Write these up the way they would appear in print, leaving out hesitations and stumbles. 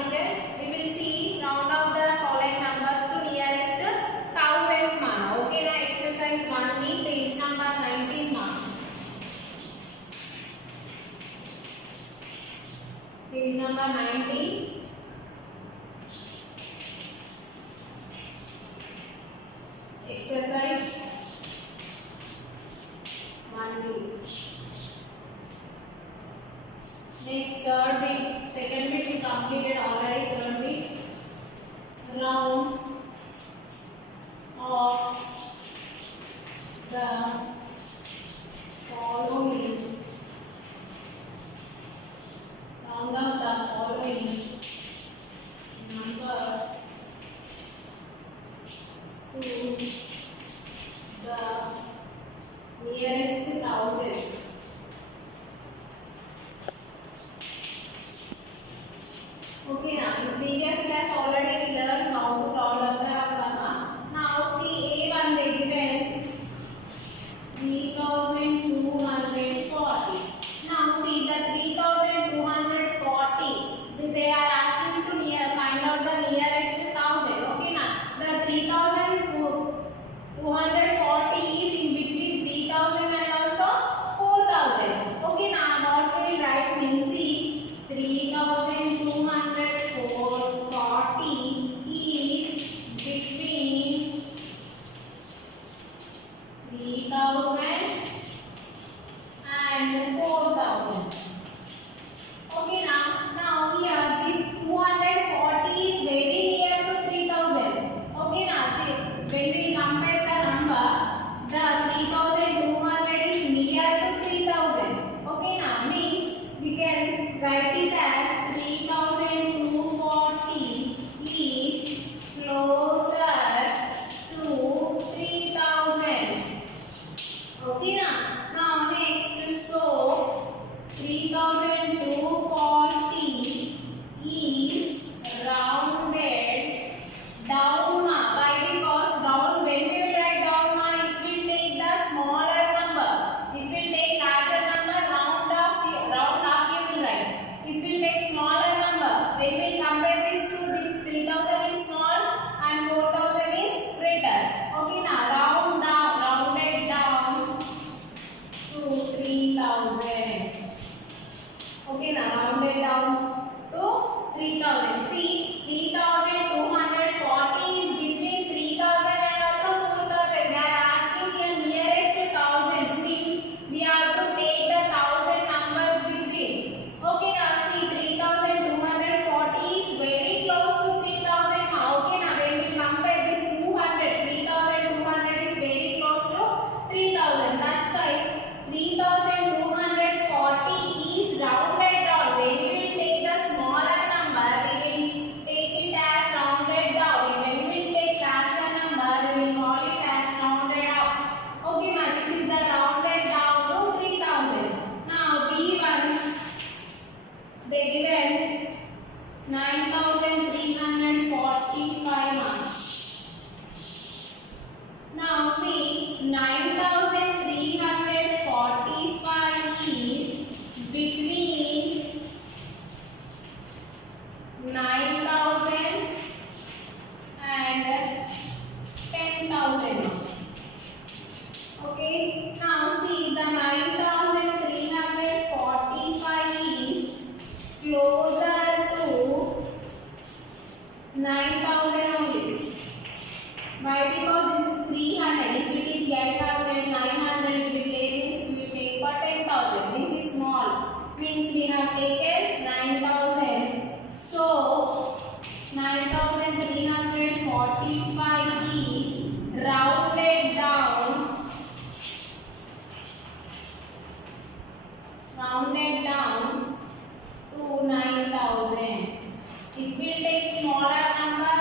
completed. We will see round of the following numbers to nearest thousands mana. Okay na, exercise 1D page number 19 mana. Page number 19. Exercise 1D. Next third bit, second bit we completed already. Third bit, round of the following. Round of the following number to the nearest thousands. Okay, now in previous class already we learned how to round up the number. Now see A1 they given 3240. Now see the 3240. They are asking to find out the nearest thousand. Okay, now the 3240 is in between 3000 and also 4000. Okay, now what we will write means see 3240 is between 3000 and 4000. Okay, now here this 240 is very near to 3000. Okay, now when we compare the number, the 3200 is near to 3000. Okay, now means we can write it as 3240 is closer to 3000. Okay, now next, so 3240 is rounded down. Why? Because down, when we will write down, it will take the smaller number. If we take larger number, round up you will write. If we take smaller number, when we compare this to this 3000 is small and 4000 is greater. Okay, now rounded down to 3000. Okay, now rounded down to 3000. See, 3240 is between 3000 and also 4000. They are asking here nearest thousands, means we have to take the 1000 numbers between. Okay, now see 3240 is very close to 3000 now. Okay, now when we compare this 3200 is very close to 3000. That's why 3240 is rounded down. When we will take the smaller number, we will take it as rounded down. When we will take larger number, we will call it as rounded up. Okay, now this is the rounded down to 3000. Now B1, they given 9345 marks. Now see, 9345 is between 9000 and 10,000. Okay, now see the 9345 is closer to 9000 only. Why? Because this is 300. If it is 800, 900, it will take means we will take for 10,000. This is small. Means we have taken 9,000. So 9,345 is rounded down to 9,000. If we take smaller number,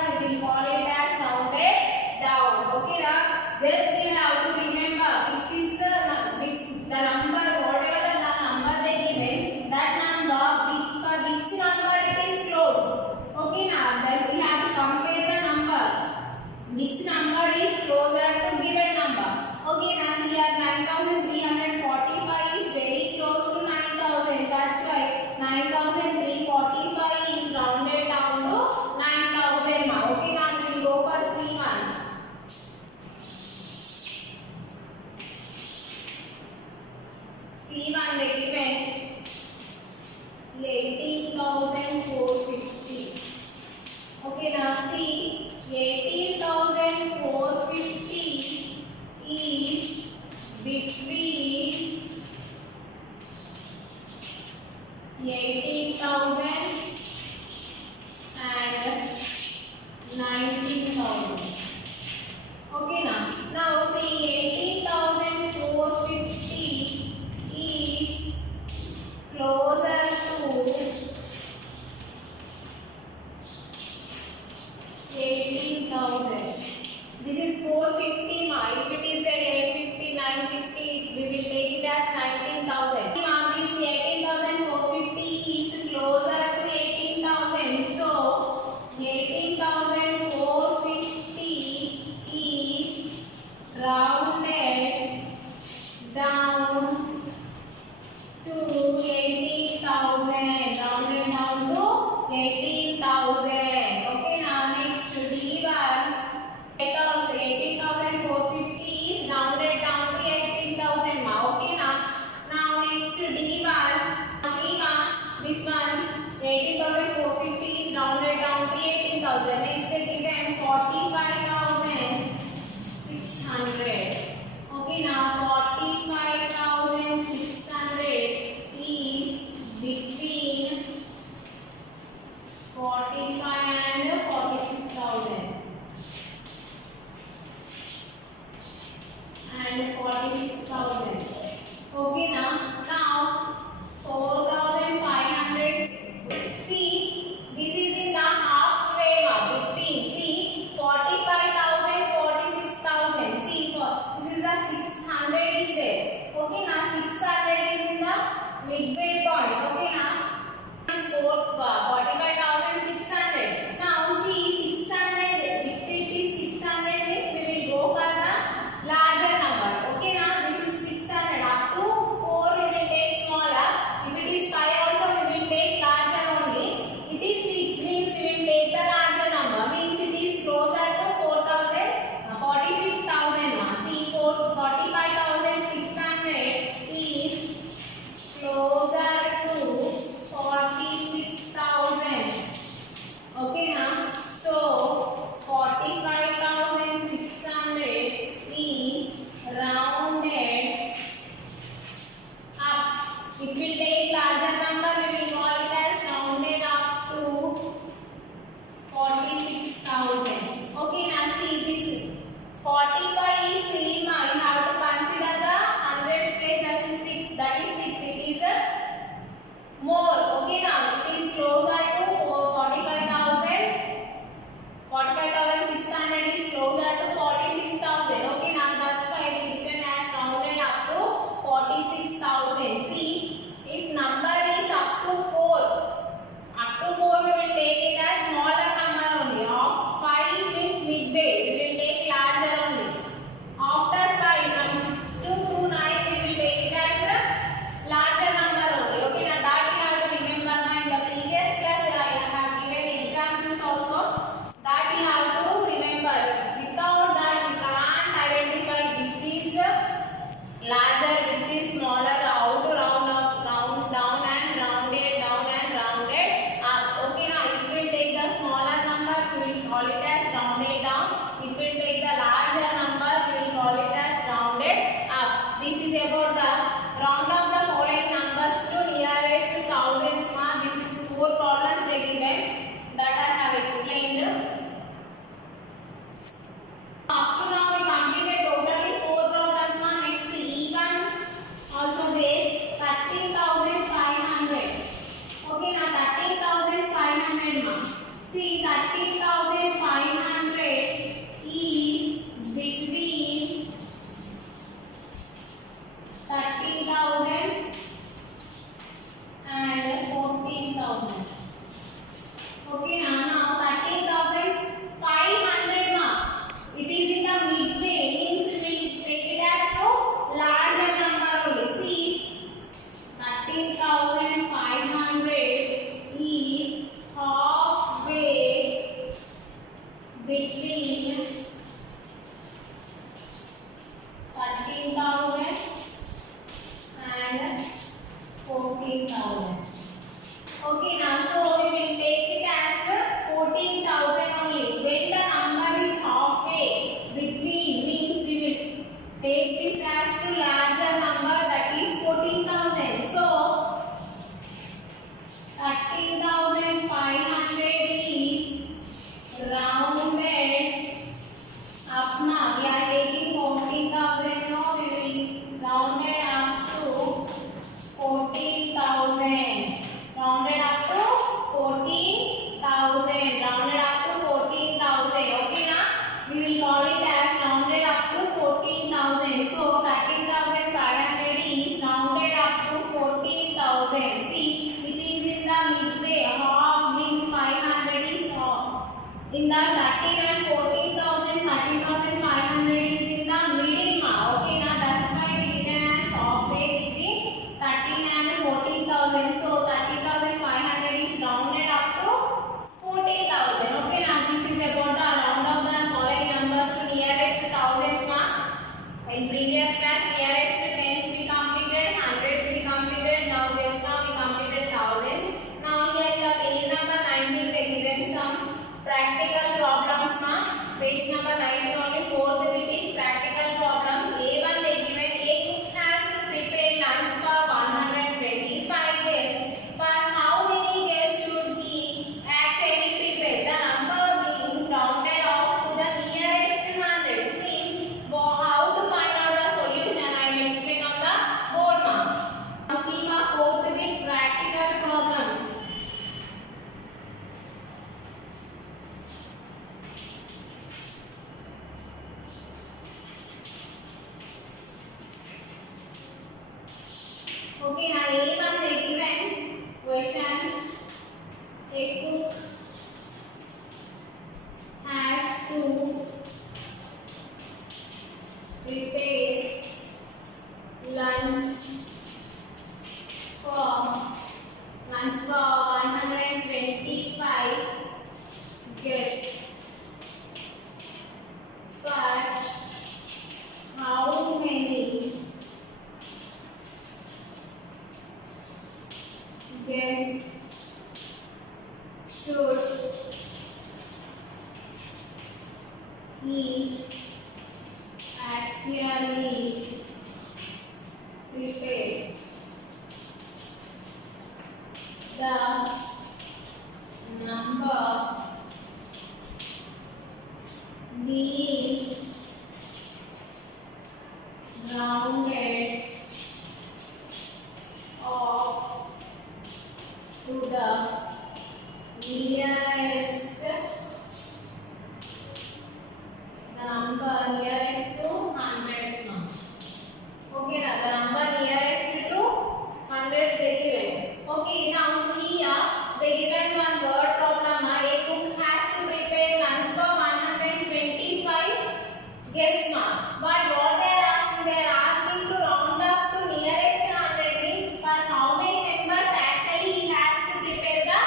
450 ma. If it is there 850, 950, we will take it as 19,000. Now this 18,450 is closer to 18,000. So 18,450 is rounded down to 18,000. Rounded down to 18,000. Okay, now next D1. 18,450 is rounded down to 18,000. Okay, now next D1. See this one 18,450 is rounded down to 18,000. Next they given 45,600. Okay, now 45,600 is between 45 and 46,000 and 46,000. Okay, now 4,500. See, this is in the halfway between. See, 45,000, 46,000. See, this is the 600 is there. Okay, now 600 is in the midway point. Okay, now is 45,600. Now see 600. If it is 600 means we will go for the larger number. Okay, now this is 600. has to prepare lunch for 125 guests. But how many guests should he actually prepare? The number being rounded off to the nearest number nearest to hundreds now. Okay, now the number nearest to hundreds they given. Okay, now see here they given one word problem. A cook has to prepare lunch for 125 guests now. But what they are asking to round up to nearest 100 means for how many members actually he has to prepare the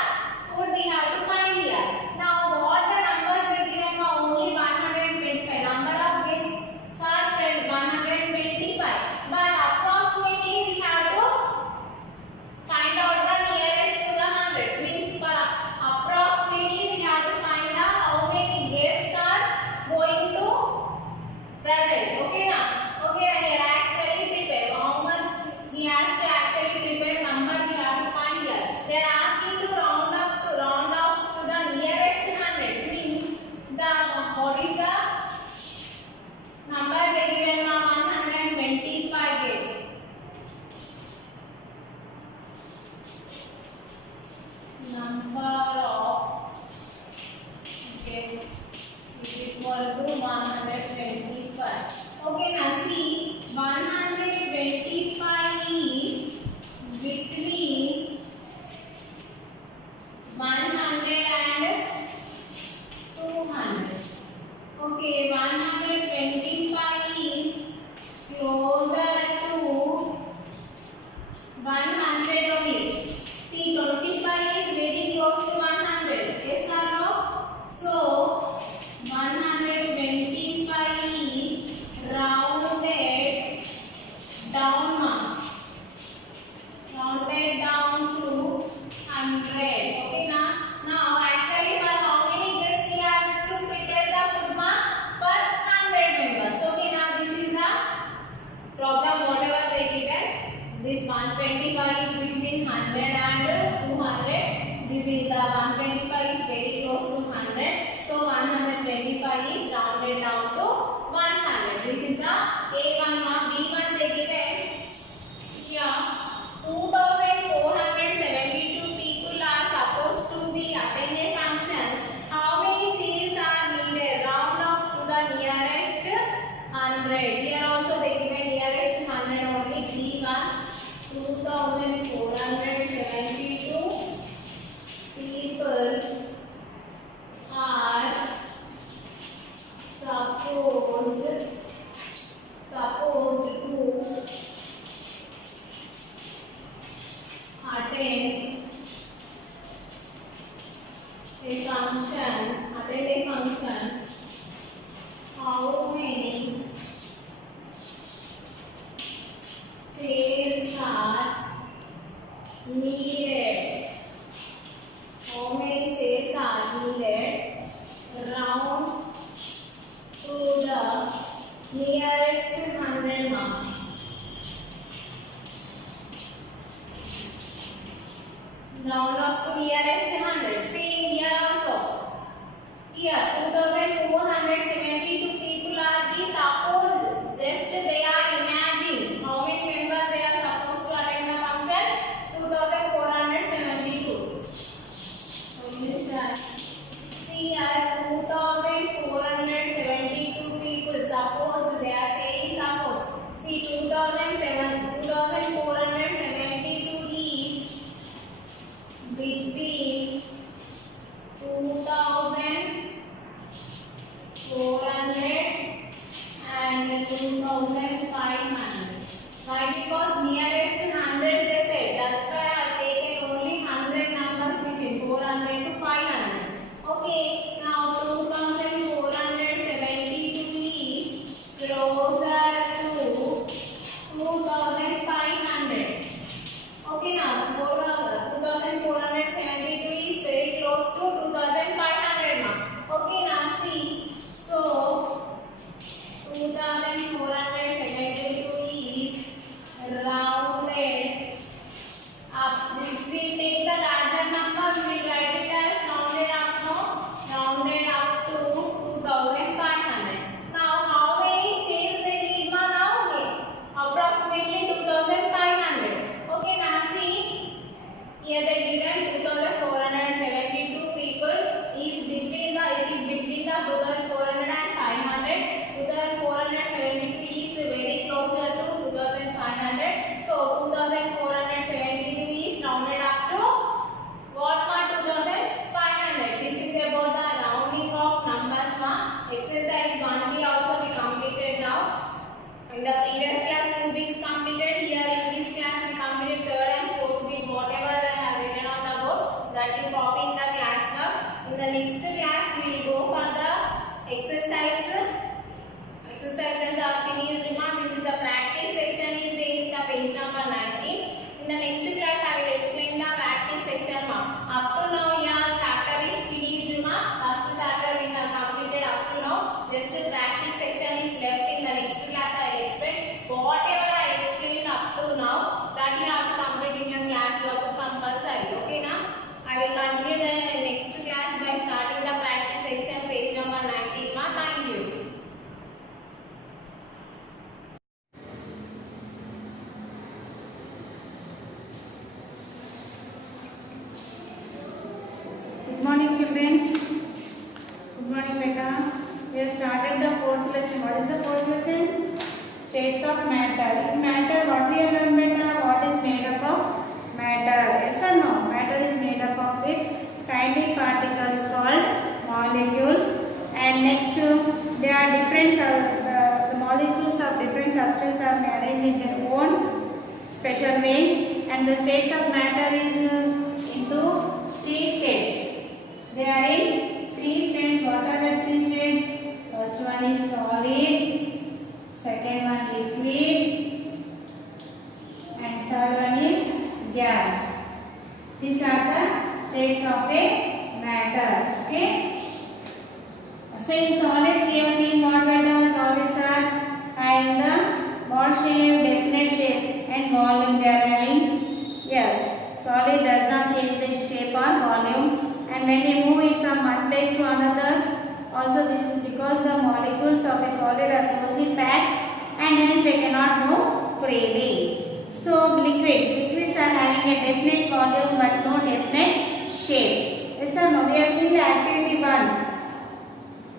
food we have to find here. Now what the numbers they given are only 125. Number of guests are 125. But approximately we have to find out the nearest to the hundreds. Means for approximately we have to find out how many guests are going to present. Okay now? Okay, here actually prepare. How much he has to actually prepare number we have to find here. They are asking to round up to the nearest hundreds. Means the what is the number they given 125 here. Number of guests is equal to 125. Okay, now see 125 is between 100 and 200. Okay, 125 is closer to 100 only. See, 25 is very close to 100. Yes or no? So 125 is rounded down to 100. Okay, now actually for how many guests he has to prepare the food for 100 members. Okay, now this is the problem whatever they given. This 125 is between 100 and 200. This is the 125 is very close to 100. So 125 is rounded down to 100. This is the A1 mark. B1 they given. Yeah, 2,472 people are supposed to be attend a function. How many chairs are needed? Round up to the nearest 100. Here also they given nearest 100 only. B1 2,472 people are supposed to attend a function. How many chairs are needed? How many chairs are needed? Round to the nearest 100 mark. Round up to nearest 100. Same here also. Here 2,472 people are be supposed. Just they are imagine how many members they are supposed to attend the function. 2,472. See here 2,472 people. Suppose they are saying suppose. See 2,472 is between next class we will go for the exercise. Exercises are finished. This is the practice section is there in the page number 19. In the next class I will explain the practice section. Up to now your chapter is finished. Last chapter we have completed up to now. Just the practice section is left. In the next class I will explain whatever I explained up to now, that you have to complete in your class work compulsory. Okay now? I will continue the next class by starting the practice section page number 19. Thank you. Good morning children. Good morning beta. We have started the fourth lesson. What is the fourth lesson? States of matter. In matter, what we have learned beta? What is made up of matter? Yes or no? Matter is made up of with tiny particles called molecules. And next, they are different. The molecules of different substances are arranged in their own special way. And the states of matter is into three states. They are in three states. What are the three states? First one is solid, second one liquid, and third one is gas. These are the states of a matter. Okay. So in solids we have seen what beta? Solids are in the ball shape, definite shape, and volume they are having. Yes, solid does not change the shape or volume. And when we move it from one place to another, also this is because the molecules of a solid are closely packed and hence they cannot move freely. So liquids are having a definite volume but no definite shape. Yes or no? We have seen the activity 1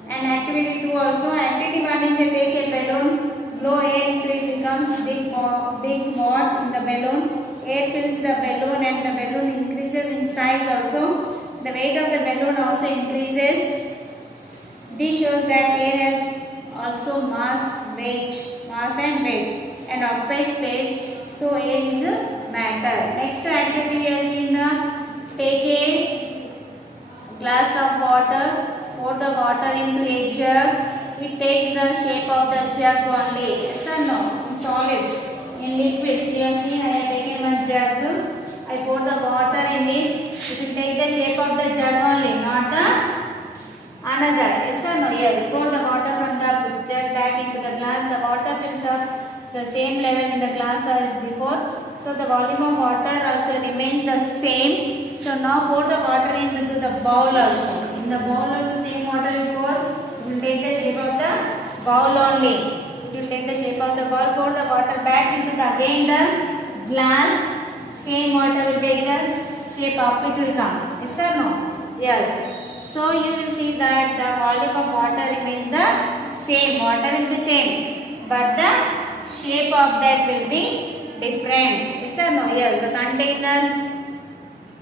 and activity 2 also. Activity 1 is to take a balloon, blow air into it, becomes big wad in the balloon. Air fills the balloon and the balloon increases in size also. The weight of the balloon also increases. This shows that air has also mass and weight and occupies space. So air is matter. Next activity we have seen take a glass of water, pour the water into a jug. It takes the shape of the jug only. Yes or no? In solids. In liquids we have seen I have taken one jug. I pour the water in this. It will take the shape of the jug only, not the another. Yes or no? Yes. Pour the water from the jug back into the glass. The water fills up the same level in the glass as before. So the volume of water also remains the same. So now pour the water into the bowl also. In the bowl also same water is pour. It will take the shape of the bowl only. It will take the shape of the bowl. Pour the water back into the again the glass. Same water will take the shape up. It will come. Yes or no? Yes. So you will see that the volume of water remains the same. Water will be same, but the shape of that will be different. Yes or no? Yes. The containers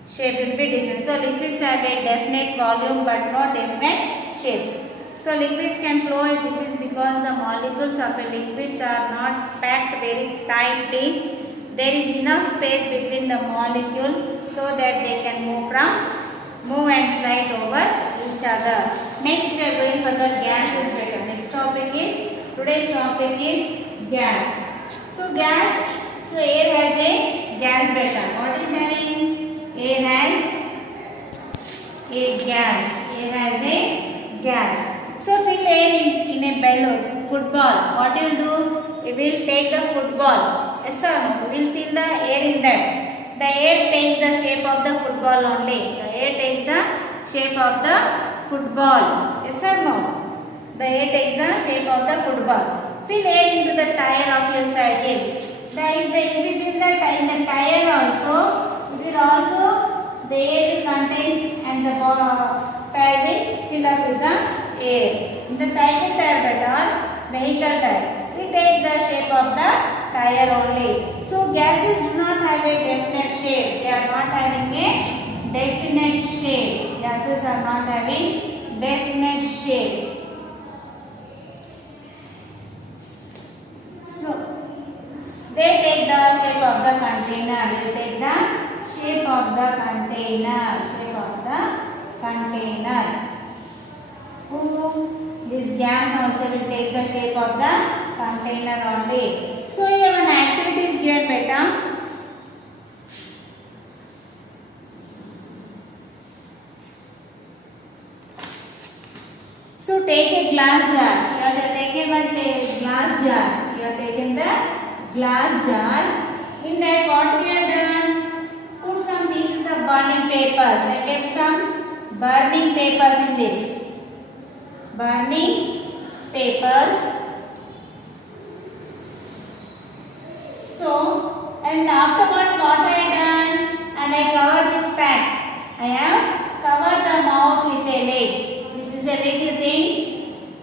shape will be different. So liquids have a definite volume but not definite shapes. So liquids can flow. This is because the molecules of a liquids are not packed very tightly. There is enough space between the molecule so that they can move and slide over each other. Next we are going for the gases better. Next topic is, today's topic is gas. So air has a gas better. What is having? Air has a gas. Air has a gas. So fill air in a balloon, football. What it will do? It will take the football. Yes or no? We will fill the air in that. The air takes the shape of the football only. The air takes the shape of the football. Yes or no? The air takes the shape of the football. Fill air into the tire of your cycle. If we fill the tire also, it will also, the air will contain and the tire will fill up with the air. In the cycle tire or vehicle tire, it takes the shape of the tire only. So gases do not have a definite shape. They are not having a definite shape. Gases are not having definite shape. So they take the shape of the container. They take the shape of the container. Shape of the container. This gas also will take the shape of the container only. So here an activity is given, beta. So take a glass jar. You have taken one glass jar. You have taken the glass jar. In that, what we have done? Put some pieces of burning papers. I kept some burning papers in this. Burning papers. So, and afterwards what I have done? And I covered this pack. I have covered the mouth with a lid. This is a lid, you think?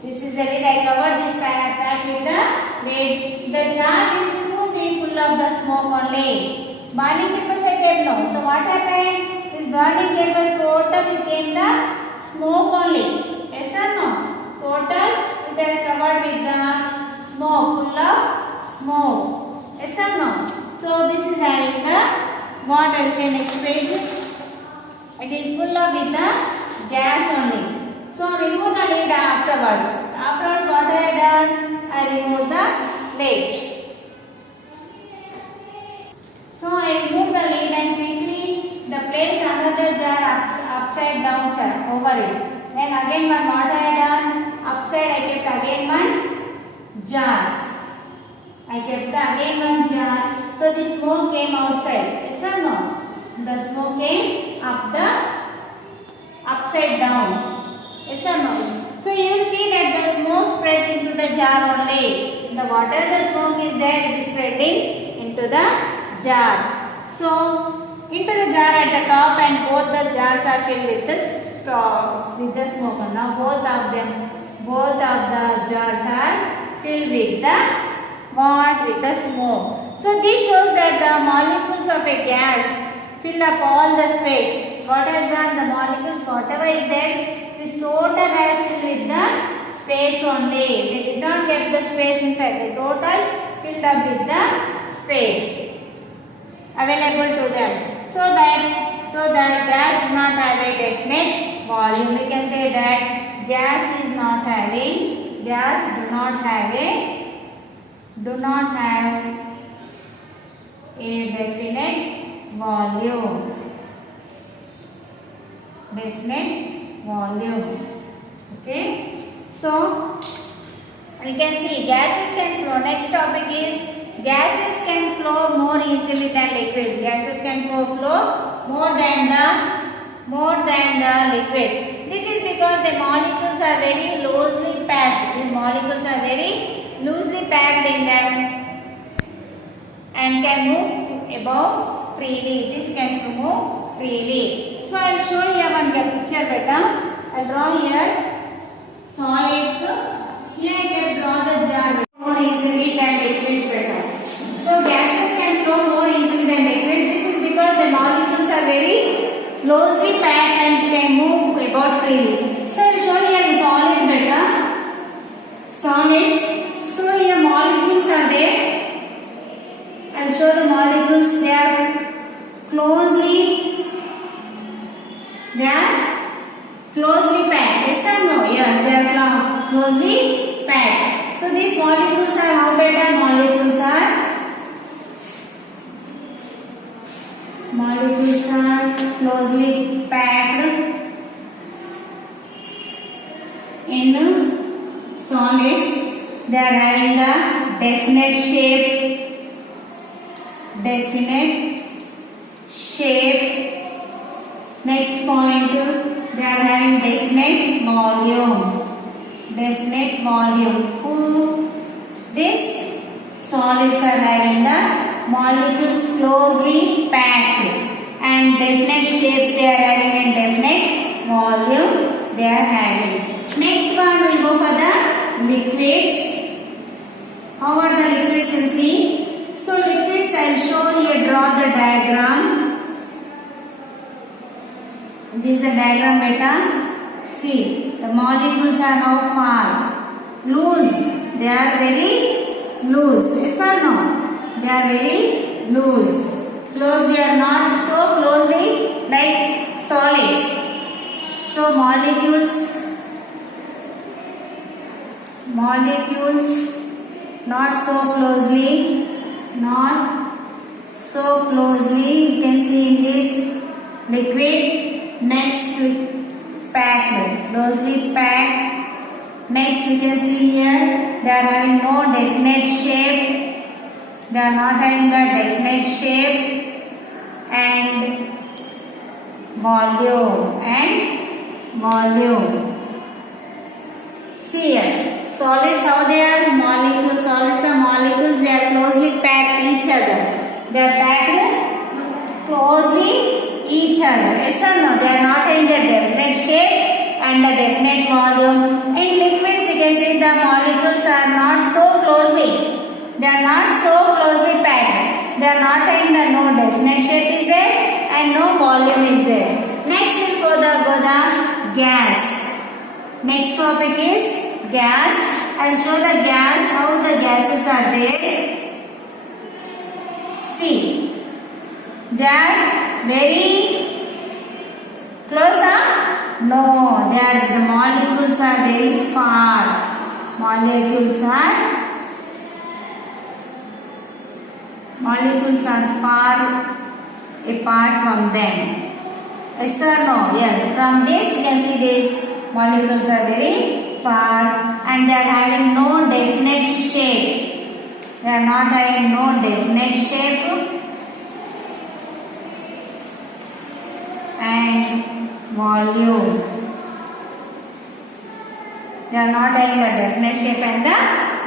This is a lid. I covered this pack with the lid. The jar will soon be full of the smoke only. Burning papers I kept no. So what happened? This burning papers total became the smoke only. Yes or no? Total it has covered with the smoke, full of smoke. Yes or no? So this is having the what I will say next page. It is full of with the gas only. So remove the lid afterwards. Afterwards what I have done? I remove the lid. So I remove the lid and quickly the place another jar upside down sir, over it. Then again one what I have done? Upside I kept again one jar. I kept again one jar. So the smoke came outside. Yes or no? The smoke came up the upside down. Yes or no? So you will see that the smoke spreads into the jar only. The water, the smoke is there, it is spreading into the jar. So into the jar at the top, and both the jars are filled with the smoke. Now both of the jars are filled with the what? With the smoke. So this shows that the molecules of a gas fill up all the space. What has done? The molecules, whatever is there, this total has filled with the space only. They did not get the space inside. The total filled up with the space available to them. So that gas do not have a definite volume. We can say that gas do not have a definite volume. Okay. So we can see gases can flow. Next topic is gases can flow more easily than liquids. Gases can flow more than the liquids. This is because the molecules are very loosely packed. These molecules are very loosely packed in them and can move about freely. This can move freely. So I will show you one picture better. I will draw here solids. Here I can draw the jar more easily than liquids better. So gases can flow more easily than liquids. This is because the molecules are very closely packed and can move about freely. So I will show you the solid better. Solids. So here molecules are there. I will show the molecules. They are closely packed. Yes or no? Yes, they are closely packed. So these molecules are how better? Molecules are closely packed in solids. They are having the definite shape. Next point, they are having definite volume. These solids are having the molecules closely packed and definite shapes. They are having a definite volume. They are having. Next one will go for the liquids. How are the liquids? You see. So liquids, I will show here. Draw the diagram. This is the diagram beta. See, the molecules are how far? Loose. They are very loose. Yes or no? They are very loose. Close, they are not so closely like solids. So molecules not so closely, you can see in this liquid. Next packed, closely packed. Next we can see here they are having no definite shape, they are not having the definite shape. And volume. See here, solids how they are? Molecules. Solids are molecules, they are closely packed each other. They are packed closely each other. Yes or no? They are not having the definite shape and the definite volume. In liquids you can see the molecules are not so closely. They are not so closely packed. They are not having the no definite shape is there and no volume is there. Next we'll further go the gas. Next topic is gas. I will show the gas, how the gases are there. See, they are very close, huh? No, the molecules are very far. Molecules are far apart from them. Yes or no? Yes. From this you can see these molecules are very far and they are having no definite shape. They are not having no definite shape and volume. They are not having the definite shape and the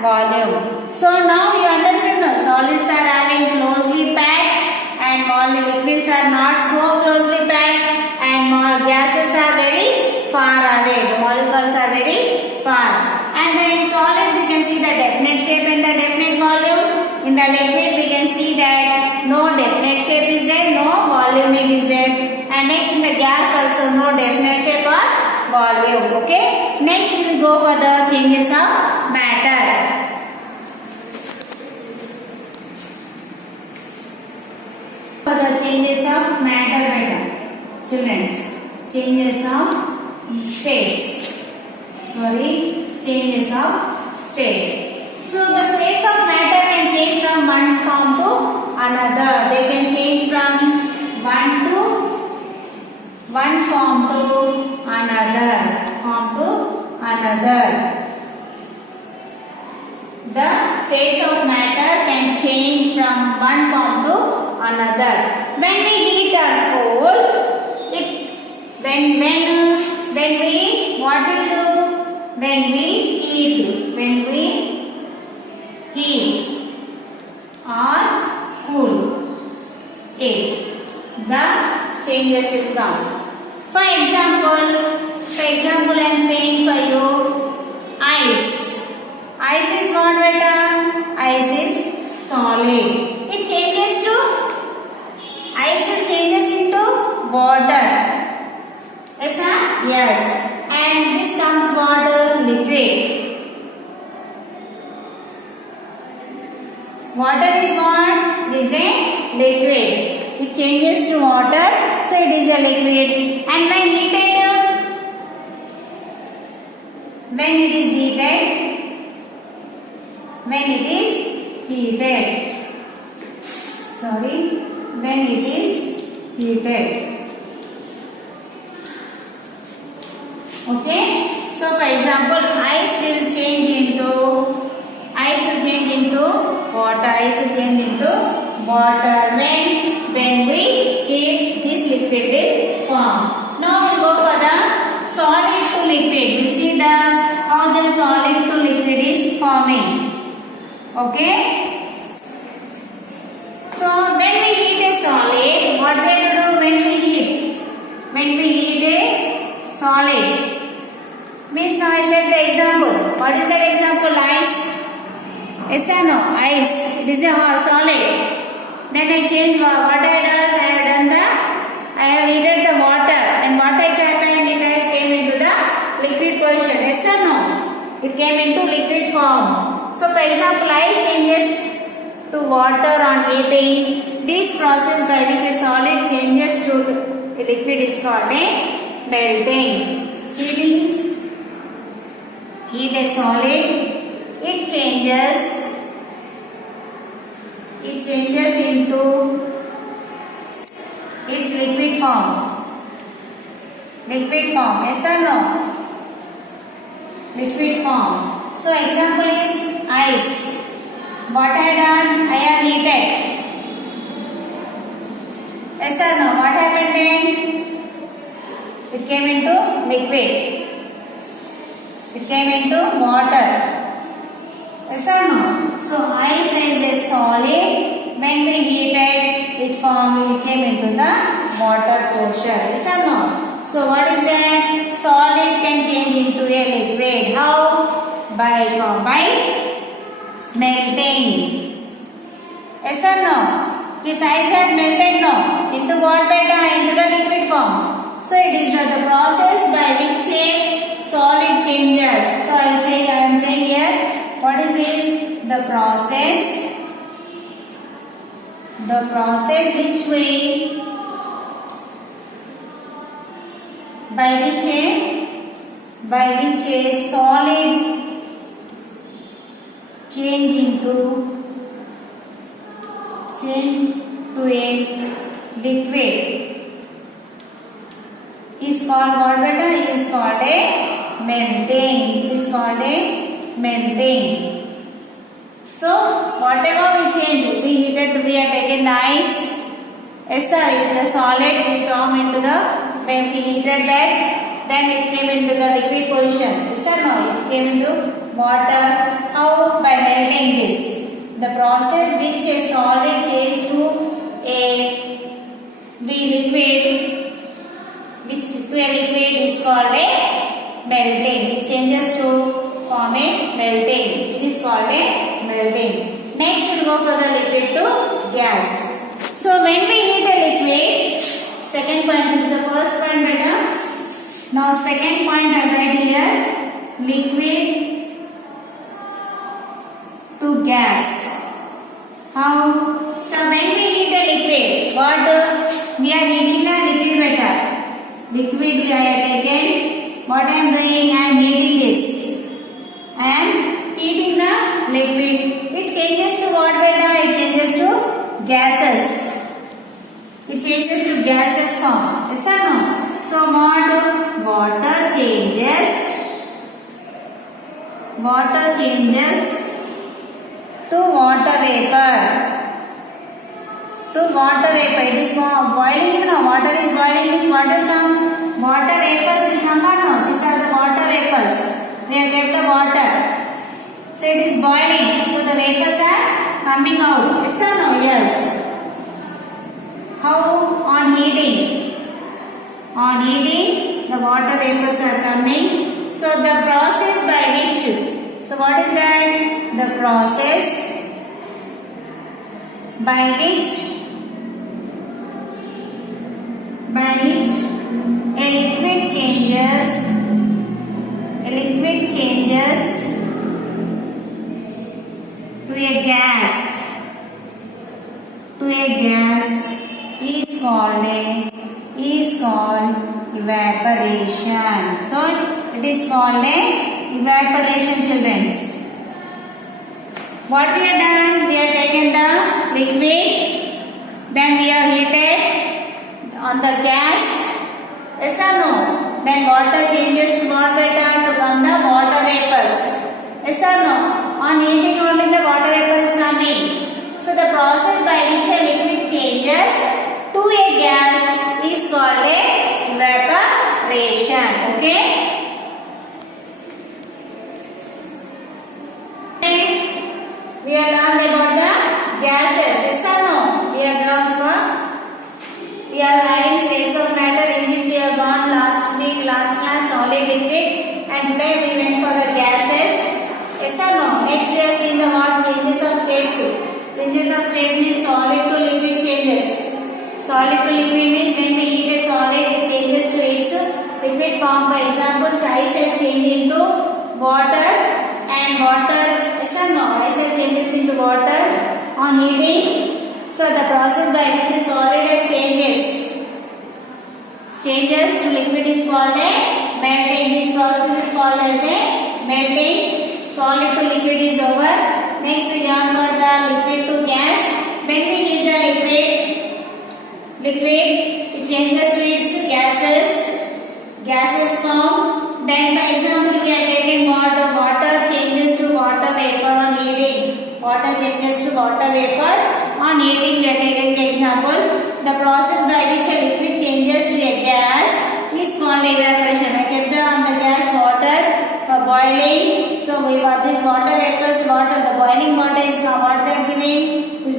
volume. So now you understand now solids are having closely packed and liquids are not so closely packed and gases are very far away. The molecules are very far. And in solids you can see the definite shape and the definite volume. In the liquid we can see that no definite shape is there, no volume is there. And next in the gas also no definite shape or volume. Okay. Next we will go for the changes of matter. For the changes of matter, children. Changes of states. Changes of states. So the states of matter can change from one form to another. They can change from one form to another. The states of matter can change from one form to another. When we heat or cool, what will do? When we heat or cool it, the changes will come. For example, I am saying for you ice. Ice is what beta? Ice is solid. It changes to into water. Yes, huh? Yes. And this comes water, liquid. Water is what? It is a liquid. It changes to water, so it is a liquid. And when it is heated. Okay. So for example, ice will change into water. When we heat, this liquid will form. Now we'll go for the solid to liquid. You see how the solid to liquid is forming. Okay. So when we heat a solid, what we have to do when we heat a solid? Means now I said the example. What is that example? Ice. Yes or no? Ice. It is a solid. Then I change what I have done. I have heated the water. And what it happened? It has came into the liquid position. Yes or no? It came into liquid form. So for example, ice changes to water on heating. This process by which a solid changes to a liquid is called a melting. Heat a solid, it changes into its liquid form. Yes or no? Liquid form. So example is ice. What I done? I have heated. Yes or no? What happened then? It came into liquid. It came into water. Yes or no? So ice is a solid. When we heated, it came into the water portion. Yes or no? So what is that? Solid can change into a liquid. How? By melting. Yes or no? This ice has melted now. Into what beta? Into the liquid form. So it is the process by which a solid changes. So I am saying here, what is this? The process by which a solid change to a liquid is called what beta? It is called a melting. So whatever we change, we have taken the ice. Yes sir, it is a solid. We form into the, when we heated that, then it came into the liquid position. Yes or no? It came into water. How? By melting this. The process which a solid change to a liquid is called a melting. It changes to form a melting. It is called a melting. Next we will go for the liquid to gas. So when we heat a liquid, second point is the first point better. Now second point I write here, liquid to gas. How? So when we heat a liquid, what we are heating the liquid better. Liquid we have taken. What I am doing? I am heating this. I am heating the liquid. It changes to what beta? It changes to gases. It changes to gases form. Yes or no? So what? Water changes to water vapor. It is boiling. You know, water is boiling. Means what will come? Water vapors will come or no? These are the water vapors. We have kept the water. So it is boiling. So the vapors are coming out. Yes or no? Yes. How? On heating, the water vapors are coming. So the process by which, so what is that? The process by which a liquid changes to a gas is called evaporation. So it is called a evaporation, children. What we have done? We have taken the liquid, then we have heated on the gas. Yes or no? Then water changes to what beta? To become the water vapors. Yes or no? On heating only the water vapor is coming. So the process by which a liquid changes to a gas is called a evaporation. Okay? We have learned about the gases. Yes or no? We are having states of matter. In this we have gone last class, solid, liquid, and today we went for the gases. Yes or no? Next we are seeing the what? Changes of states. Changes of states means solid to liquid changes. Solid to liquid means when we heat a solid, it changes to its liquid form. For example, ice has changed into water, and water, yes or no? Ice has changes into water on heating. So the process by which a solid has changes. changes to liquid is called a melting. This process is called as a melting. Solid to liquid is over. Next we go for the liquid to gas. When we heat the liquid it changes to its gases form. Then for example we are taking water. Water changes to water vapor on heating. Water changes to water vapor on heating. We are taking the example. The process by which a liquid changes to a gas is called evaporation. I kept on the gas water for boiling. So we got this water vapors. The boiling water is what they are giving.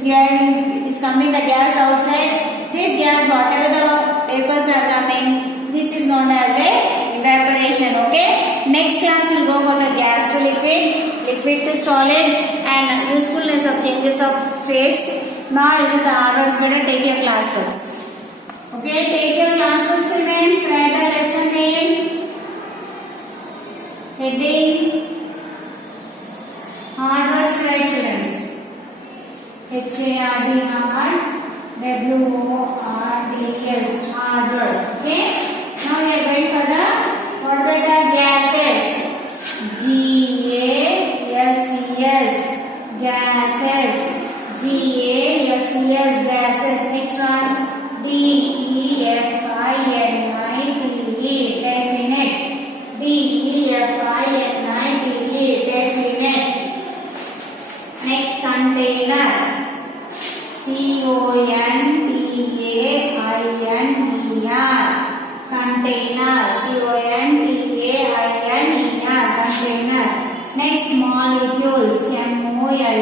Is coming the gas outside. This gas, whatever the vapors are coming, this is known as a evaporation. Okay. Next class will go for the gas to liquid, liquid to solid, and usefulness of changes of states. Now I will the orders. Better take your classworks. Okay. Take your classworks, students. Write the lesson name, heading, orders. Write, students. HARDWORDS, orders. Okay. Now we are going for the what are the gases? GASES, gases. GASES, gases. Next one, DEFINITE, definite. DEFINITE, definite. Next, container. CONTAINER, container. CONTAINER, container. Next, molecules. MOLECULES,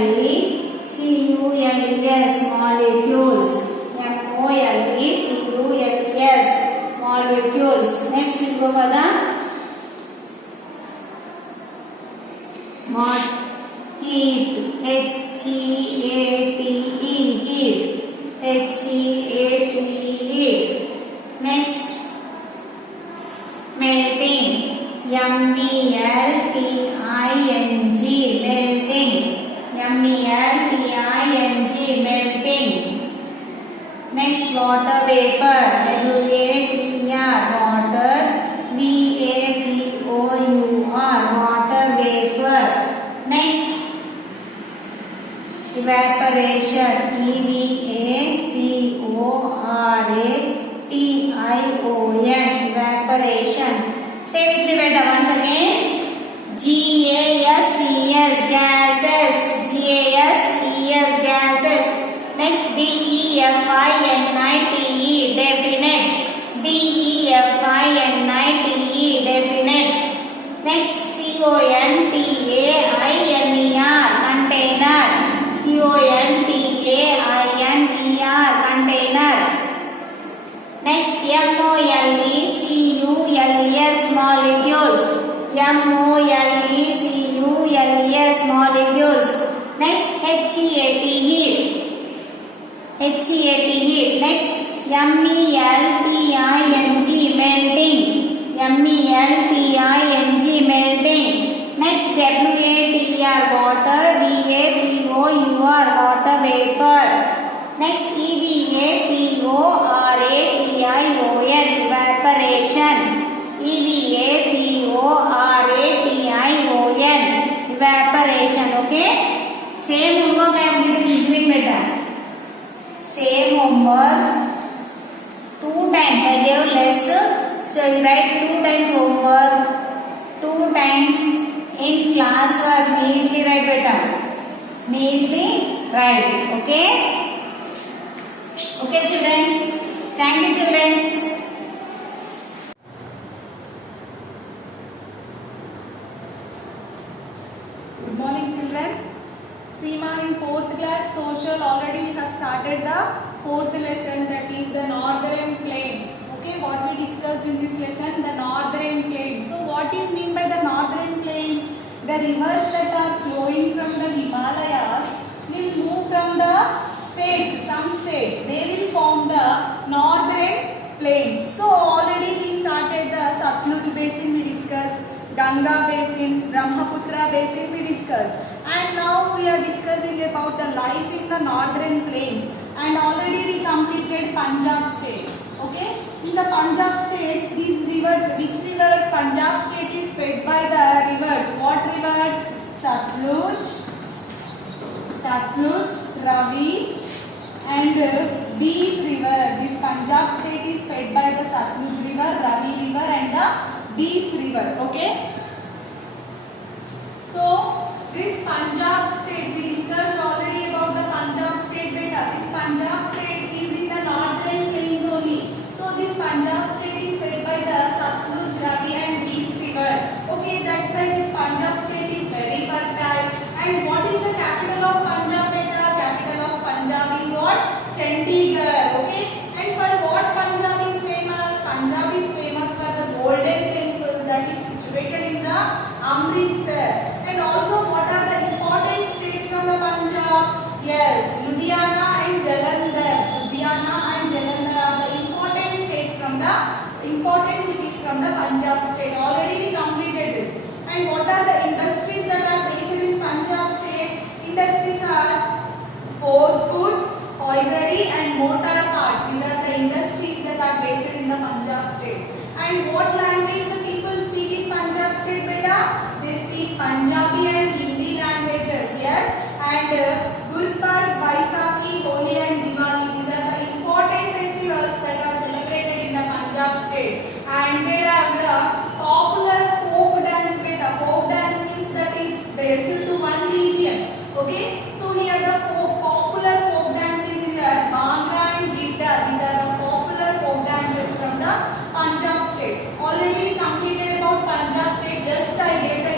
molecules. MOLECULES, molecules. Next, we go for the heat. HEATE, heat. HEATE. Next, melting. MELTING, melting. MELTING, melting. Next, water vapor. WATR, water. VAPOUR, water vapor. Next, evaporation. EVAPORATION, evaporation. Say with me better once again. GASES, gases. GASES, gases. Next, DEFINITE, definite. DEFINITE, definite. Next, CONTAINER, container. CONTAINER, container. Next, MOLECULES, molecules. MOLECULES, molecules. Next, HEAT, heat. HEAT, heat. Next, MELTING, melting. MELTING, melting. Next, WATR, water. VAPOUR, water vapor. Next, EVAPORATION, evaporation. EVAPORATION, evaporation. Okay. Same homework I am giving better. Same homework. 2 times I gave less. So you write 2 times homework. 2 times in class work. Neatly write better. Neatly write. Okay. Okay, students. Thank you, students. Good morning, children. Seema in 4th class social already we have started the 4th lesson, that is the northern plains. Okay, what we discussed in this lesson, the northern plains. So what is mean by the northern plains? The rivers that are flowing from the Himalayas will move from the states, some states, they will form the northern plains. So already we started the Satluj basin we discussed, Ganga basin, Brahmaputra basin we discussed, and now we are discussing about the life in the northern plains, and already we completed Punjab state. Okay, in the Punjab states, these rivers, which rivers? Punjab state is fed by the rivers. What rivers? Satluj, Ravi, and these rivers. This Punjab state is fed by the Satluj river, Ravi river, and the Beas river. Okay. So this Punjab state, we discussed already about the Punjab state beta. This Punjab state is in the northern plains only. So this Punjab state is fed by the Satluj, Ravi, and Beas river. Okay, that's why this Punjab state is very fertile. And what is the capital of Punjab beta? Capital of Punjab is what? Chandigarh. Okay, and for what Punjab is famous? Punjab is famous for the Golden Temple that is situated in the Amritsar. And also, what are the important states from the Punjab? Yes, Ludhiana and Jalandhar. Ludhiana and Jalandhar are the important cities from the Punjab state. Already we completed this. And what are the industries that are based in Punjab state? Industries are sports goods, hosiery, and motor parts. These are the industries that are based in the Punjab state. And what language the people speak in Punjab state, beta? They speak Punjabi and Hindi languages, yes. And Gurpurb, Baisakhi, Holi, and Diwali. These are the important festivals that are celebrated in the Punjab state. And there are the popular folk dance, beta. Folk dance means that is based to one region. Okay. So here the popular folk dances is Bhangra and Gidda. These are the popular folk dances from the Punjab state. Already we completed about Punjab state. Just I gave the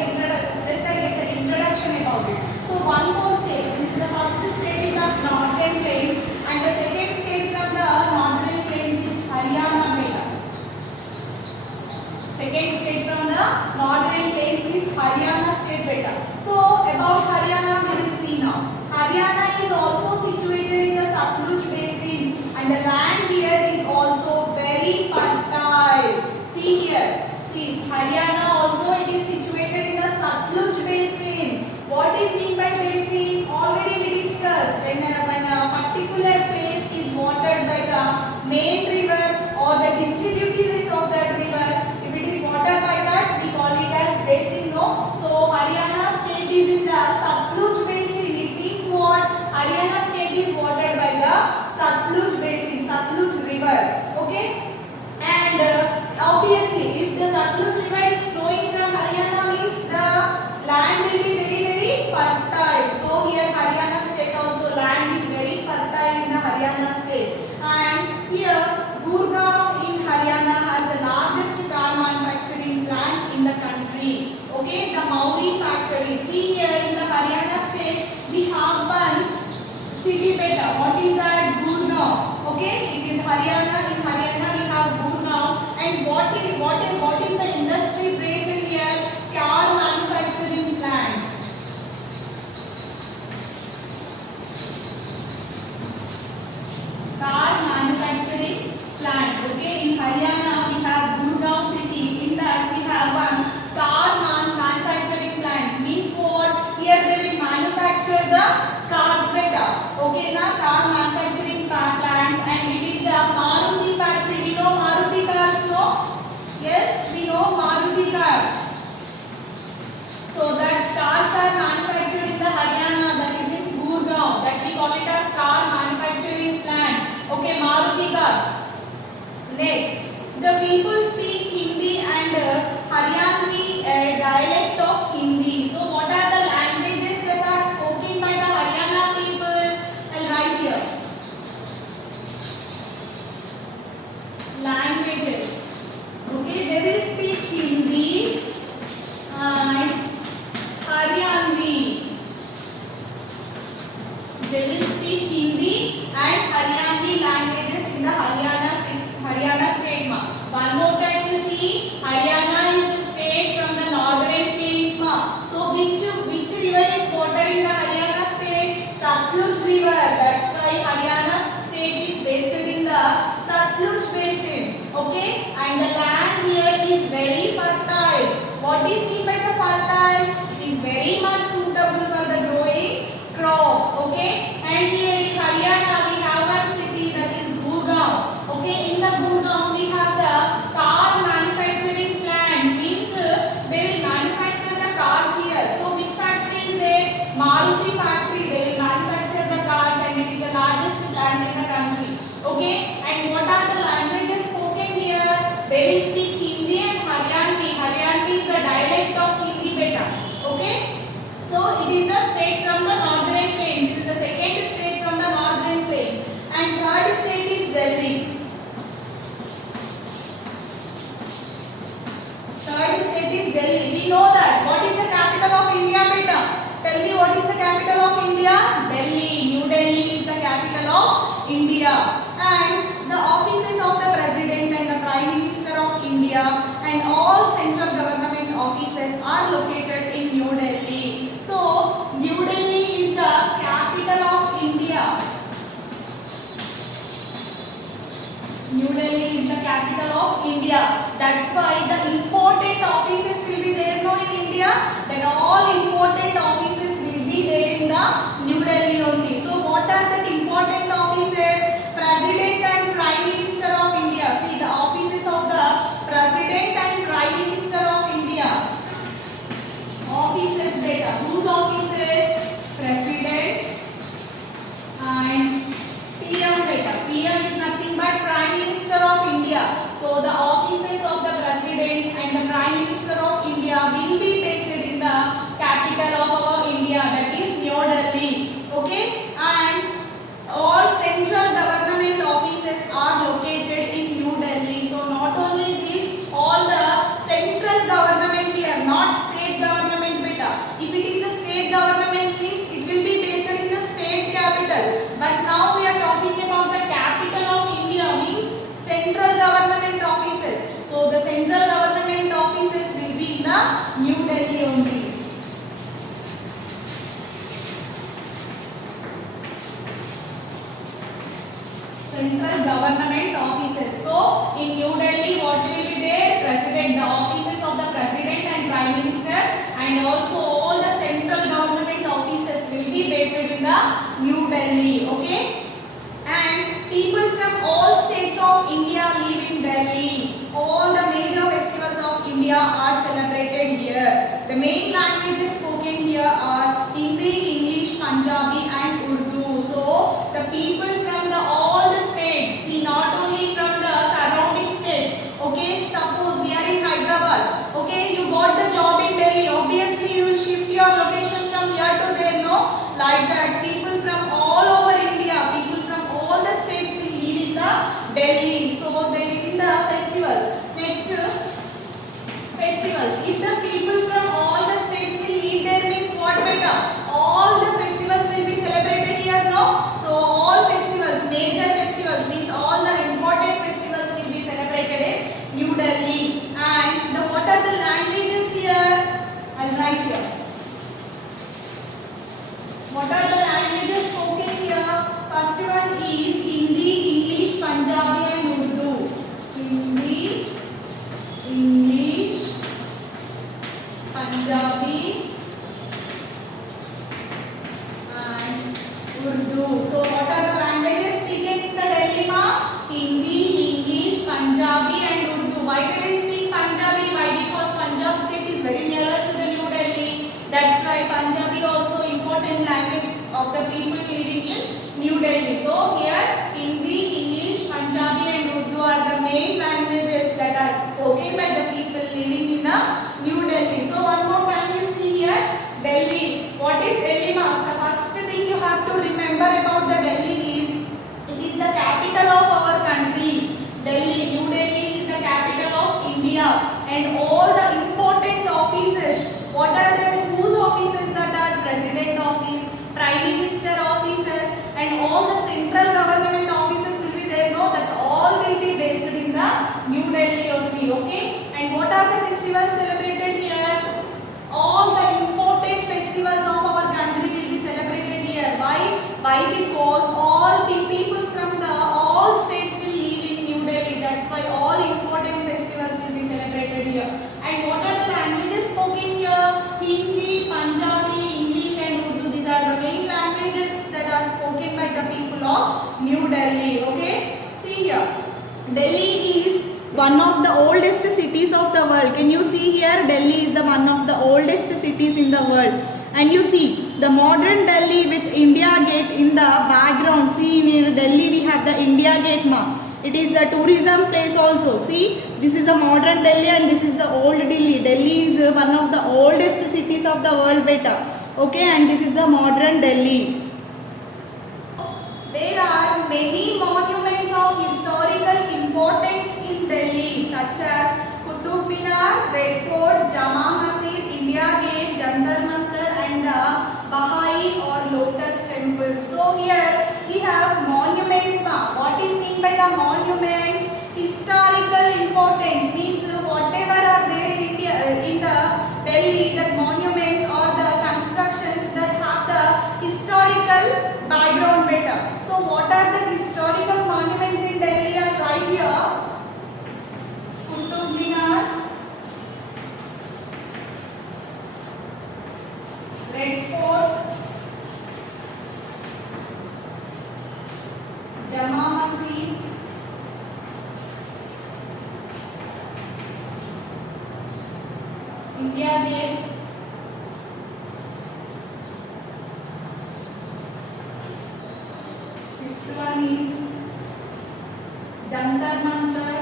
introduction about it. So one more state. This is the first state in the northern plains, and the second state from the northern plains is Haryana beta. Second state from the northern plains is Haryana state beta. So about Haryana we will see now. Haryana is also situated in the Satluj basin, and the land here is also very fertile. See here. See, Haryana also it is situated in the Satluj basin. What is mean by basin? Already we discussed. When a particular place is watered by the main river or the distributaries of that river, if it is watered by that, we call it as basin. No. So Haryana state is in the Satluj basin. It means what? Haryana state is watered by the Satluj basin, Satluj river. Okay. And obviously, if the Satluj river is flowing from Haryana, means the land will be very fertile. So here Haryana state also land is very fertile in the Haryana state. And here Gurgaon in Haryana has the largest car manufacturing plant in the country. Okay, the Mauri factory. See here in the Haryana state we have one city beta. What is that? Gurgaon. Okay, it is Haryana. In Haryana we have Gurgaon. And what is the industry based here? Car manufacturing plant. Car manufacturing plant. Okay, in Haryana we have Gurgaon city. In that we have one car manufacturing plant. Means what? Here they will manufacture the cars better. Okay, now car manufacturing plants, and it is the Maruti factory. We know Maruti cars, no? Yes, we know Maruti cars. So that cars are manufactured in the Haryana, that is in Gurgaon. That we call it as car manufacturing plant. Okay, Maruti cars. Next, the people speak Hindi and Haryanvi dialect of Hindi. So what are the languages that are spoken by the Haryana people? I'll write here. Languages. Okay, they will speak Hindi and Haryanvi. They will speak Hindi and Haryanvi languages in the Haryana state. One more time you see, Haryana is the state from the northern plains. So which river is watered in the Haryana state? Satluj river. That's why Haryana state is based in the Satluj basin. Okay, and the land here is very fertile. What is mean by the fertile? It is very much suitable for the growing crops. Okay, and here in Haryana we have one city that is Gurgaon. Okay, in the Gurgaon it is the state from the northern plains. This is the second state from the northern plains. And third state is Delhi. Third state is Delhi. We know that. What is the capital of India, beta? Tell me what is the capital of India? Delhi. New Delhi is the capital of India. And the offices of the President and the Prime Minister of India and all central government offices are located in New Delhi. So, New Delhi is the capital of India. New Delhi is the capital of India. That's why the important offices will be there no in India. Then all important offices will be there in the New Delhi only. So what are the important offices? President and Prime Minister of India. See the offices of the President and Prime Minister of India. Offices beta. Whose offices? President and PM beta. PM is nothing but Prime Minister of India. So the offices of the President and the Prime Minister of India will be based in the capital of our India, that is New Delhi. Okay, and all central government offices are located in New Delhi. So not only this, all the central government here, not state government beta. If it is the state government means it will be based in the state capital. But now we are talking about the capital of India means central government offices. So the central government offices will be in the New Delhi only. Central government offices. So in New Delhi, what will be there? President, the offices of the President and Prime Minister, and also all the central government offices will be based in the New Delhi. Okay. And people from all states of India live in Delhi. All the major festivals of India are celebrated here. The main languages spoken here are Hindi, English, Punjabi and Urdu. So the people from the all the states, see not only from the surrounding states. Okay, suppose we are in Hyderabad. Okay, you got the job in Delhi. Obviously you will shift your location from here to there, no? Like that, people from all over India, people from all the states will live in the Delhi. So they live in the festivals. Next, festivals. If the people from all the states will live there means what beta? All the festivals will be celebrated here, no? So all festivals, major festivals means all the important festivals will be celebrated in New Delhi. And what are the languages here? I'll write here. What are the languages spoken here? First one is Hindi, English, Punjabi and Urdu. Hindi, English, Punjabi and Urdu. So what are the languages spoken in the Delhi ma? Hindi, English, Punjabi and Urdu. Why they will speak Punjabi? Why? Because Punjab state is very nearer to the New Delhi. That's why Punjabi also important language of the people living in New Delhi. So here Hindi, English, Punjabi and Urdu are the main languages that are spoken by the people living in the New Delhi. So one more time you see here Delhi. What is Delhi ma? The first thing you have to remember about the Delhi is it is the capital of our country. Delhi, New Delhi is the capital of India, and all the important offices. What are the whose offices that are President office, Prime Minister offices and all the central government offices will be there, no? That all will be based in the New Delhi only, okay? And what are the festivals celebrated here? All the important festivals of our country will be celebrated here. Why? Because all people from the all states will live in New Delhi. That's why all important festivals will be celebrated here. And what are the languages spoken here? Hindi, Punjabi, English and Urdu. These are the main languages that are spoken by the people of New Delhi. Okay? See here. Delhi is one of the oldest cities of the world. Can you see here? Delhi is the one of the oldest cities in the world. And you see the modern Delhi with India Gate in the background. See in Delhi we have the India Gate ma. It is the tourism place also. See, this is the modern Delhi and this is the old Delhi. Delhi is one of the oldest cities of the world beta. Okay, and this is the modern Delhi. There are many monuments of historical importance in Delhi, such as Qutub Minar, Red Fort, Jama Masjid, India Gate, Jantar Mantar, and the Bahai or Lotus Temple. So here we have monuments. What is meant by the monuments? Historical importance means whatever are there in India, in the Delhi, that monuments or the constructions that have the historical background better. So what are the historical monuments in Delhi are right here? Qutub Minar, Red Fort, Jama Masjid, India Gate, fifth one is Jantar Mantar,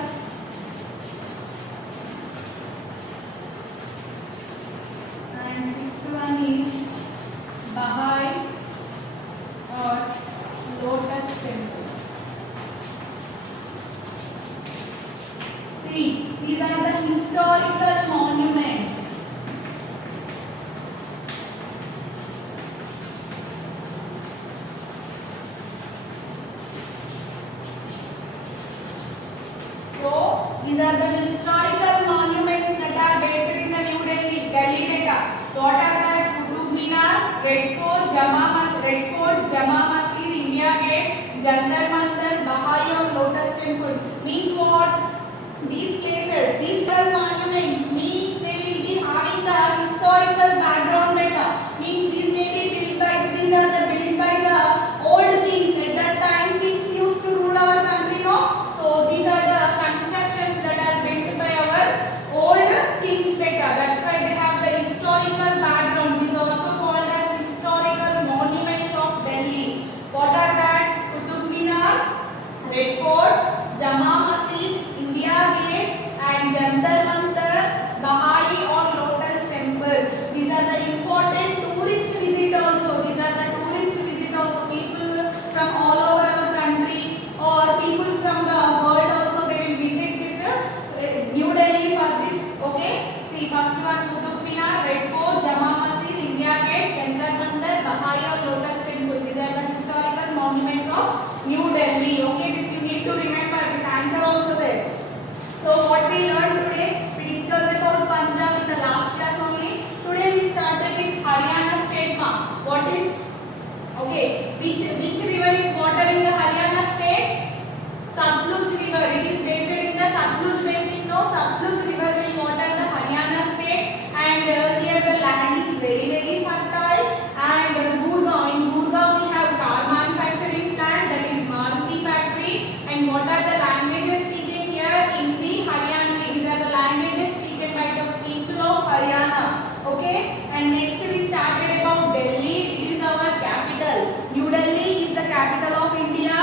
and sixth one is Bahai or Lotus Temple. See, these are the historical monuments. So, these are the historical monuments that are based in the New Delhi, Delhi beta. What are that? Qutub Minar, Red Fort, Jama Masjid, India Gate, Jantar Mantar, Bahai or Lotus Temple. Means what? These places, these monuments means they will be having the historical background beta. Means these may be built by, these are the built by the old kings. At that time, kings used to rule our country, no? So these are the constructions that are built by our old kings beta. That's why they have the historical background. These are also called as historical monuments of Delhi. What are that? Qutub Minar, Red Fort, Jama Masjid, India Gate, and Jantar Mantar, Bahai or Lotus Temple. These are the important tourist visit also. These are the tourist visit also. People from all over our country or people from the world also, they will visit this New Delhi for this. Okay. See, first one Qutub Minar, Red Fort, Jama Masjid, India Gate, Jantar Mantar, Bahai or Lotus Temple. These are the historical monuments of New Delhi. Okay, this you need to remember. This answer also there. So what we learned today, we discussed about Punjab in the last class only. Today we started with Haryana state. What is, okay, which river is water in the Haryana state? Satluj river. It is based in the Satluj basin. No, Satluj river will water the Haryana state, and here the land is very fertile. And Gurgaon, in Gurgaon we have car manufacturing plant, that is Maruti factory. And what are the languages speaking here? Hindi, Haryana. These are the languages spoken by the people of Haryana. Okay. And next we started about Delhi. It is our capital. New Delhi is the capital of India,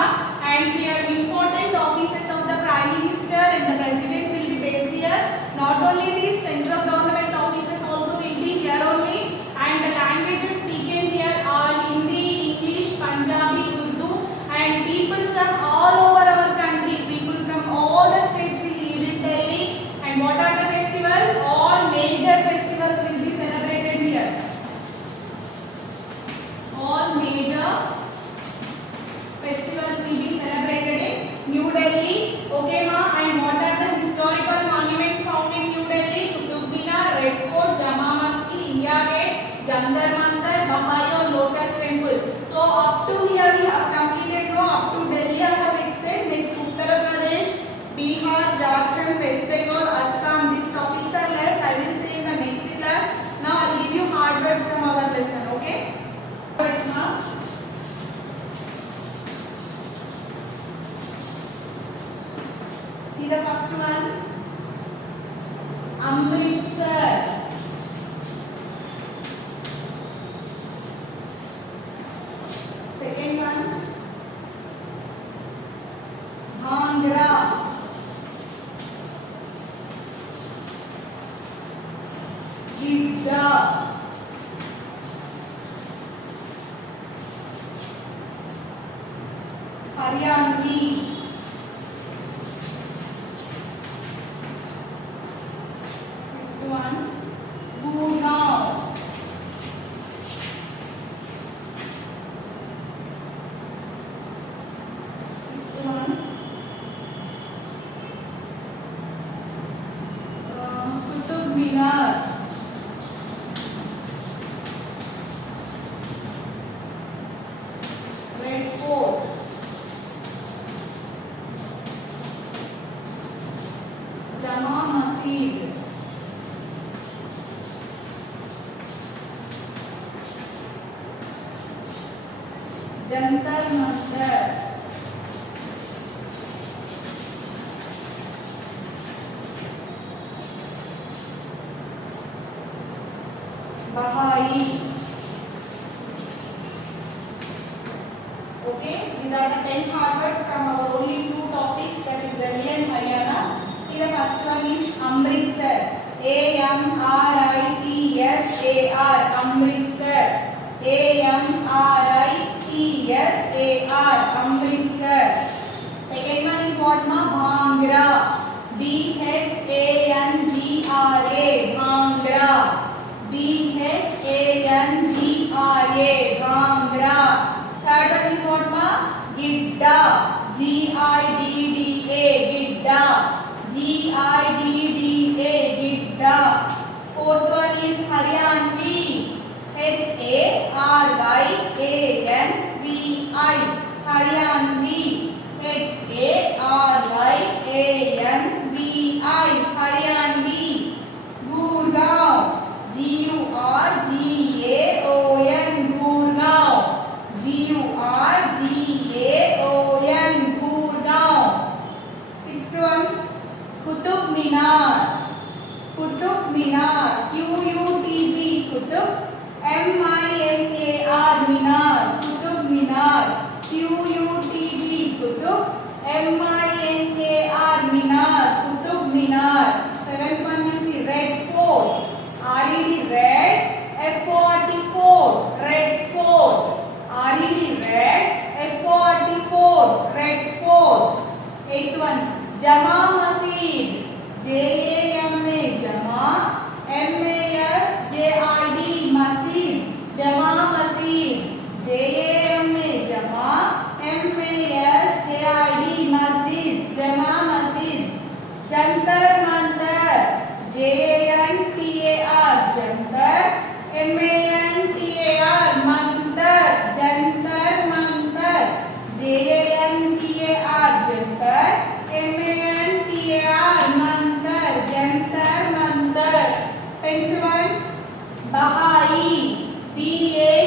and here important offices of the Prime Minister and the President will be based here. Not only these central government offices also will be here only, and the languages spoken here are Hindi, English, Punjabi, Urdu, and people from all over our country, people from all the states will live in Delhi. And what are the festivals? All major festivals will be celebrated here. All major festivals will be celebrated in New Delhi. Okay, ma. And what are the historical monuments found in New Delhi? Qutub Minar, Red Fort, Jama Masjid, India Gate, Jantar Mantar, Bahai or Lotus Temple. So up to here we have completed. No, up to Delhi I have explained. Next Uttar Pradesh, Bihar, Jharkhand, West Bengal, Assam. These topics are left. I will say in the next class. Now I will give you hard words from our lesson. Okay. Words, ma. See the first one. Amritsar. Second one. Bhangra. Gidda. Haryanvi. Fifth one, Gurgaon. Sixth one, Qutub Minar. Red Fort. Jama Masjid. Jantar Mantar. Bahai. Okay, these are the 10 hard words from our only two topics, that is Delhi and Haryana. See, the first one is Amritsar. Amritsar. Amritsar. Amritsar. Amritsar. Second one is what, ma? Bhangra. Bhangra. Bhangra. Third one is what, ma? Gidda. Gidda. Gidda. Fourth one is Haryanvi. Haryanvi. Haryanvi. Haryanvi. Gurgaon. Gurgaon. Gurgaon. Gurgaon. Sixth one, Qutub Minar. Qutub Minar. QUTB. Qutub. MINAR. Minar. Qutub Minar. QUTB. Qutub. MINAR. Minar. Qutub Minar. Seventh one you see, Red Fort. RED red. FORT fort. Red Fort. RED red. FORT Red Fort. Eighth one, Jama Masjid. JAMA. Jama. MASJID. Masjid. Jama Masjid. JAMA. Jama. MASJID. Masjid. Jama Masjid. Jantar Mantar. JANTAR. Jantar. MANTAR. Mantar. Jantar Mantar. JANTAR. Jantar. MANTAR. Mantar. Jantar Mantar. Tenth one, Bahai. BAHAI.